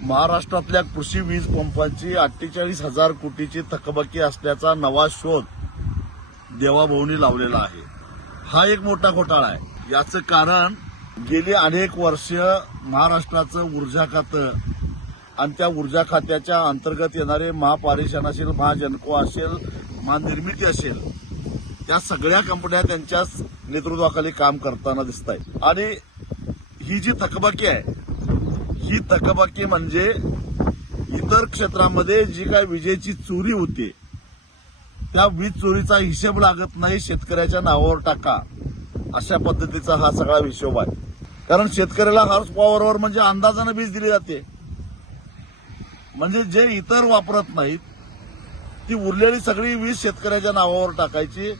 महाराष्ट्रातल्या कृषी वीज पंपांची 48,000 कोटीची थकबाकी असल्याचा नवा शोध देवाभाऊंनी लावलेला आहे. हा एक मोठा घोटाळा आहे. याचं कारण गेली अनेक वर्ष महाराष्ट्राचं ऊर्जा खातं आणि त्या ऊर्जा खात्याच्या अंतर्गत येणारे महापारेषण असेल, महाजनको असेल, महानिर्मिती असेल, या सगळ्या कंपन्या त्यांच्याच नेतृत्वाखाली काम करताना दिसत आहेत. आणि ही जी थकबाकी आहे, ही थकबाकी म्हणजे इतर क्षेत्रामध्ये जी काय विजेची चोरी होते त्या वीज चोरीचा हिशेब लागत नाही, शेतकऱ्याच्या नावावर टाका, अशा पद्धतीचा हा सगळा हिशोब आहे. कारण शेतकऱ्याला हॉर्स पॉवरवर म्हणजे अंदाजानं वीज दिली जाते. म्हणजे जे इतर वापरत नाहीत ती उरलेली सगळी वीज शेतकऱ्याच्या नावावर टाकायची,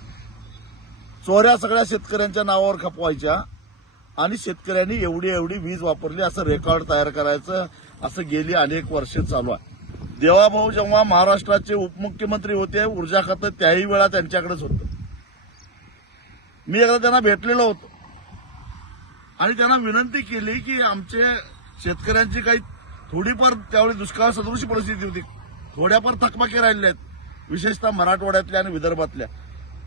चोऱ्या सगळ्या शेतकऱ्यांच्या नावावर खपवायच्या आणि शेतकऱ्यांनी एवढी एवढी वीज वापरली असं रेकॉर्ड तयार करायचं, असं गेली अनेक वर्ष चालू आहे. देवाभाऊ जेव्हा महाराष्ट्राचे उपमुख्यमंत्री होते, ऊर्जा खातं त्याही वेळा त्यांच्याकडेच होतं. मी एकदा त्यांना भेटलेलो होतो आणि त्यांना विनंती केली की आमचे शेतकऱ्यांची काही थोडीफार त्यावेळी दुष्काळ सदृश परिस्थिती होती, थोड्याफार थकबाकी राहिल्या आहेत, विशेषतः मराठवाड्यातल्या आणि विदर्भातल्या.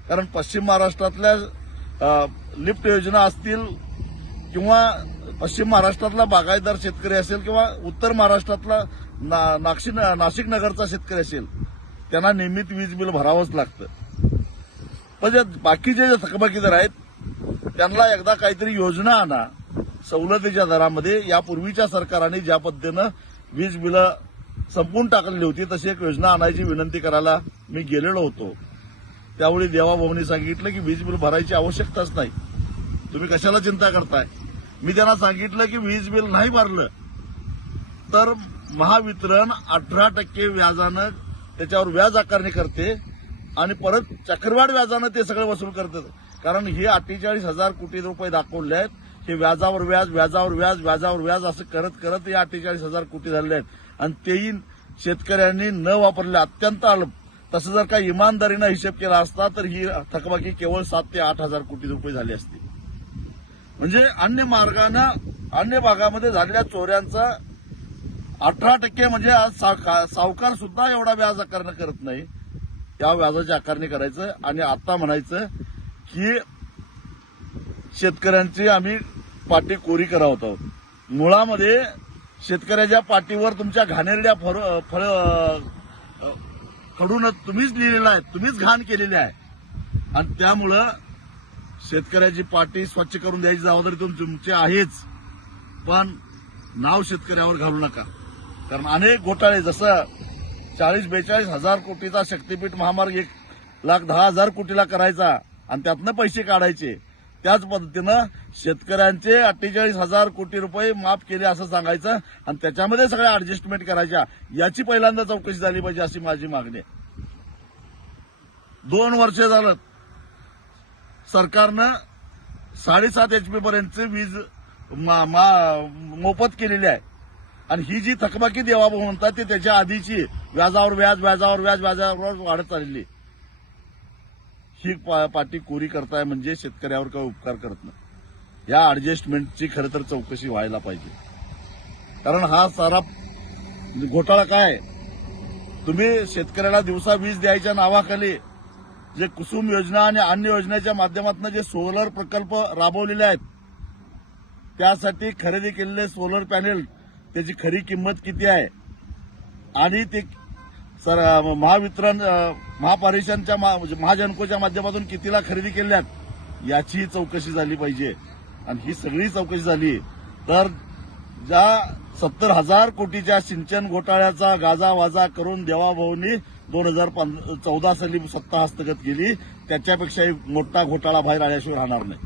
कारण पश्चिम महाराष्ट्रातल्या लिफ्ट योजना असतील किंवा पश्चिम महाराष्ट्रातला बागायतदार शेतकरी असेल किंवा उत्तर महाराष्ट्रातला नाशिक नगरचा शेतकरी असेल, त्यांना नियमित वीज बिल भरावंच लागतं. पण बाकीचे जे थकबाकीदार आहेत त्यांना एकदा काहीतरी योजना आणा सवलतीच्या दरामध्ये. यापूर्वीच्या सरकारने ज्या पद्धतीनं वीज बिलं संपून टाकलेली होती तशी एक योजना आणायची विनंती करायला मी गेलेलो होतो. त्यावेळी देवाभाऊंनी सांगितलं की वीज बिल भरायची आवश्यकताच नाही, तुम्ही कशाला चिंता करताय. मी त्यांना सांगितलं की वीज बिल नाही भरलं तर महावितरण 18% व्याजानं त्याच्यावर व्याज आकारणी करते आणि परत चक्रवाढ व्याजानं ते सगळं वसूल करतात. कारण हे 48,000 कोटी रुपये दाखवले आहेत, हे व्याजावर व्याज, व्याजावर व्याज, व्याजावर व्याज असं करत करत हे 48,000 कोटी झाले आहेत. आणि तेही शेतकऱ्यांनी न वापरले अत्यंत अल्प. तसं जर का इमानदारीनं हिशेब केला असता तर ही थकबाकी केवळ 7,000 ते 8,000 कोटी रुपये झाली असती. म्हणजे अन्य भागामध्ये झालेल्या चोऱ्यांचा 18% म्हणजे आज सावकार सुद्धा एवढा व्याज आकारणी करत नाही, त्या व्याजाची आकारणी करायचं आणि आता म्हणायचं की शेतकऱ्यांची आम्ही पाटी कोरी करावत आहोत. मुळामध्ये शेतकऱ्याच्या पाठीवर तुमच्या घाणेरड्या खडून तुम्हीच लिहिलेलं आहे, तुम्हीच घाण केलेली आहे. आणि त्यामुळं शेतकऱ्याची पाटी स्वच्छ करून द्यायची जबाबदारी तुमची आहेच, पण नाव शेतकऱ्यावर घालू नका. कारण अनेक घोटाळे, जसं 40-42 हजार कोटीचा शक्तीपीठ महामार्ग 1,10,000 कोटीला करायचा आणि त्यातनं पैसे काढायचे, त्याच पद्धतीनं शेतकऱ्यांचे 48,000 कोटी रुपये माफ केले असं सांगायचं आणि त्याच्यामध्ये सगळ्या अडजस्टमेंट करायच्या. याची पहिल्यांदा चौकशी झाली पाहिजे अशी माझी मागणी आहे. 2 वर्ष झालं सरकारनं 7.5 HP पर्यंतची वीज मोफत केलेली आहे आणि ही जी थकबाकी देवाभाऊ म्हणतात ती त्याच्या आधीची व्याजावर व्याज, व्याजावर व्याज, व्याजावर व्याज वाढत चाललेली. ही पाटी कोरी करताय म्हणजे शेतकऱ्यावर काही उपकार करत नाही. या अडजस्टमेंटची खरं तर चौकशी व्हायला पाहिजे. कारण हा सारा घोटाळा काय, तुम्ही शेतकऱ्याला दिवसा वीज द्यायच्या नावाखाली जे कुसुम योजना आणि अन्य योजनेच्या माध्यमातून जे सोलर प्रकल्प राबवलेले आहेत, त्यासाठी खरेदी केलेले सोलर पॅनेल त्याची खरी किंमत किती आहे आणि ते महावितरण महापारेषणच्या महाजनकोच्या माध्यमातून कितीला खरेदी केल्यात याची चौकशी झाली पाहिजे. आणि ही सगळी चौकशी झाली तर ज्या 70,000 कोटीच्या सिंचन घोटाळ्याचा गाजावाजा करून देवाभाऊंनी 2014 साली सत्ता हस्तगत केली, त्याच्यापेक्षाही मोठा घोटाळा बाहेर आल्याशिवाय राहणार नाही.